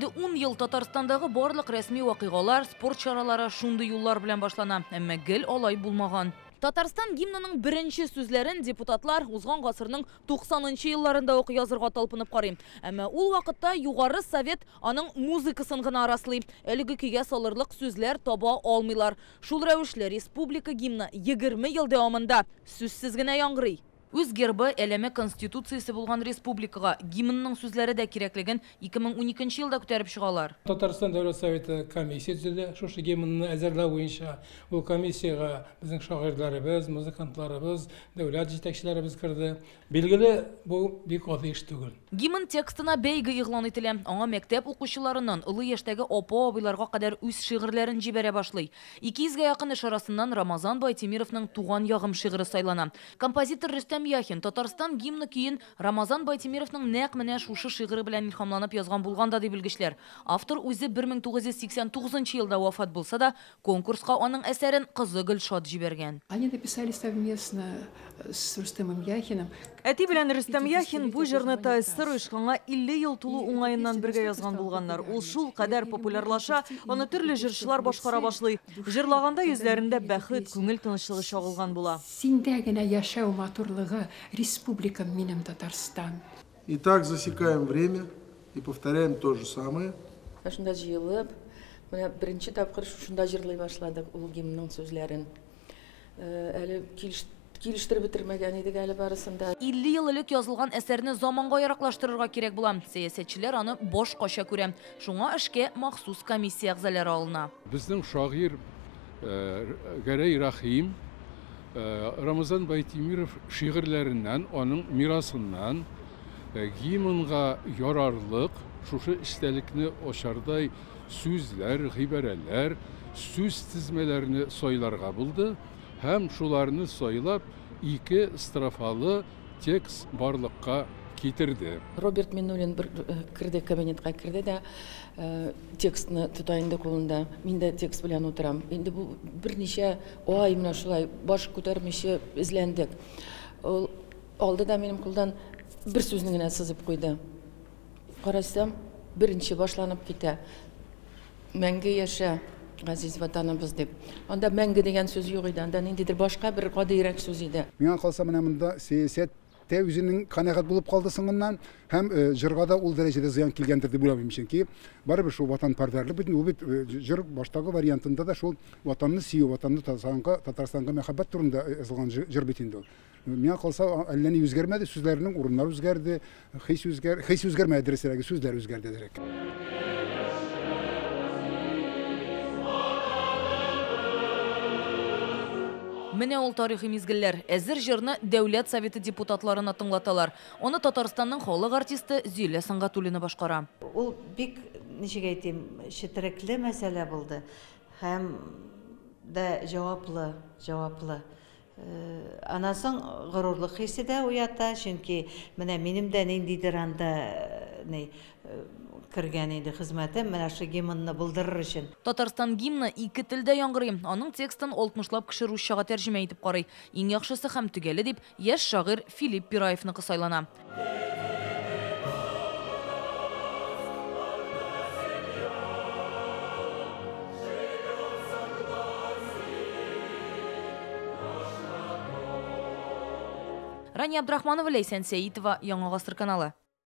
Инде 10 ел Татарстандагы барлык рәсми вакыйгалар, спорт чаралары шундый юллар белән башлана, әмма гел алай булмаган. Татарстан гимнының беренче сүзләрен депутатлар узган гасырның 90-нчы елларында ук язырга талпынып карый. Әмма ул вакытта югары совет аның музыкасын гына араслый. Әлеге көйгә салырлык сүзләр таба алмыйлар. Шул рәвешле республика гимны 20 ел дәвамында сүзсез генә яңгырый. Үз гербы әлеме конституциясе булган республикага гимнның сүзләре дә кирәклеген 2012 елда күтәреп чыгалар. Татарстан Дәүләт Советы комиссия төзелде. Шушы гимнны әзерләү буенча бу комиссияга безнең шагыйрьләребез, музыкантларыбыз, дәүләт җитәкчеләребез кирде. Билгеле, бу бик гади эш түгел. Гимн текстына бәйге игълан ителә. Аңа мәктәп укучыларыннан улы яшьтәге апа-абыйларга кадәр үз шигырьләрен җибәрә башлый. 200-гә якын эш арасыннан Рамазан Байтимировның туган ягым шигыре сайлана. Композитор Рөстәм Яхин Татарстан гимны көен Рамазан Байтимировның нәкъ менә шушы шигыре белән илһамланып язган булганда дип белгечләр. Автор үзе 1989 елда вафат булса да, конкурска аның әсәрен кызы Гөлшат җибәргән. Они написали совместно с Рустемом Яхиным. Әти белән Рөстәм Яхин бу җырны ТССР оешканга 50 ел тулу уңаеннан бергә язган булганнар. Ул шул кадәр популярлаша, аны төрле җырчылар башкара башлый. Җырлаганда йөзләрендә бәхет, күңел тынычлыгы чагылган була. Синдә генә яшәү матурлыгы, республикам минем Татарстан. Итак, засекаем время и повторяем то же самое. Шунда җыелып, менә беренче тапкыр шунда җырлый башладык ул гимнның сүзләрен. Әле килештереп бетермәгән идек әле барысында. 50 ел элек язылган әсәрне заманга яраклаштырырга кирәк була. Сәясәтчеләр аны башкача күрә. Шуңа эшкә махсус комиссия әгъзалары алына. Безнең шагыйрь Гәрәй Рахим Рамазан Байтимиров шигырьләреннән, аның мирасыннан гимнга ярарлык шушы истәлекне ошардай сүзләр, гыйбарәләр, сүз тизмәләрне сайларга булды. Һәм шуларны сайлап, 2 строфалы текст барлыкка китерде. Роберт Миннулин бер кирде, кабинетка кирде дә текстны тота инде кулында. Мин дә текст белән утырам. Инде бу берничә ай менә шулай баш күтәрмичә эзләндек. Ул алды да минем кулдан бер сүзне генә сызып куйды. Карасам, беренче башланып китә. Мәңге яшә, Газиз ватаныбыз дип. Анда мәңге дигән сүз юк иде. Анда ниндидер башка бер гадиерәк сүз иде. Миңа калса менә монда сәясәт үзенең канәгать булып калды соңыннан һәм җырга да ул дәрәҗәдә зыян килгәндер дип уйлыйм, чөнки барыбер шул ватанпәрвәрлек бит ул бит җыр баштагы вариантында да шул ватанны сөю, ватанны Татарстанга мәхәббәт турында язылган җыр бит инде ул. Миңа калса әллә ни үзгәрмәде, сүзләрнең урыннары үзгәрде, хис үзгәрмәде, дөресрәге сүзләр үзгәрде дирәк. Менә ул тарихи мизгелләр. Әзер җырны Дәүләт Советы депутатларына тыңлаталар. Аны Татарстанның халык артисты Зилә Сангатуллина башкара. Ул бик, ничек әйтим, четерекле мәсьәлә булды. Һәм дә җаваплы. Анасын горурлык хисе дә уята, чөнки менә минем дә ниндидер анда кергән иде хезмәтем, менә шу гимнны булдырыр өчен. Татарстан гимны 2 телдә яңгырый. Аның текстын 60лап кеше русчага тәрҗемә итеп карый. Иң яхшысы һәм төгәле дип яшь шагыйрь Филипп Пираевны сайлана. Рания Абдрахманова, Ләйсән Сәитова, Яңа гасыр каналы.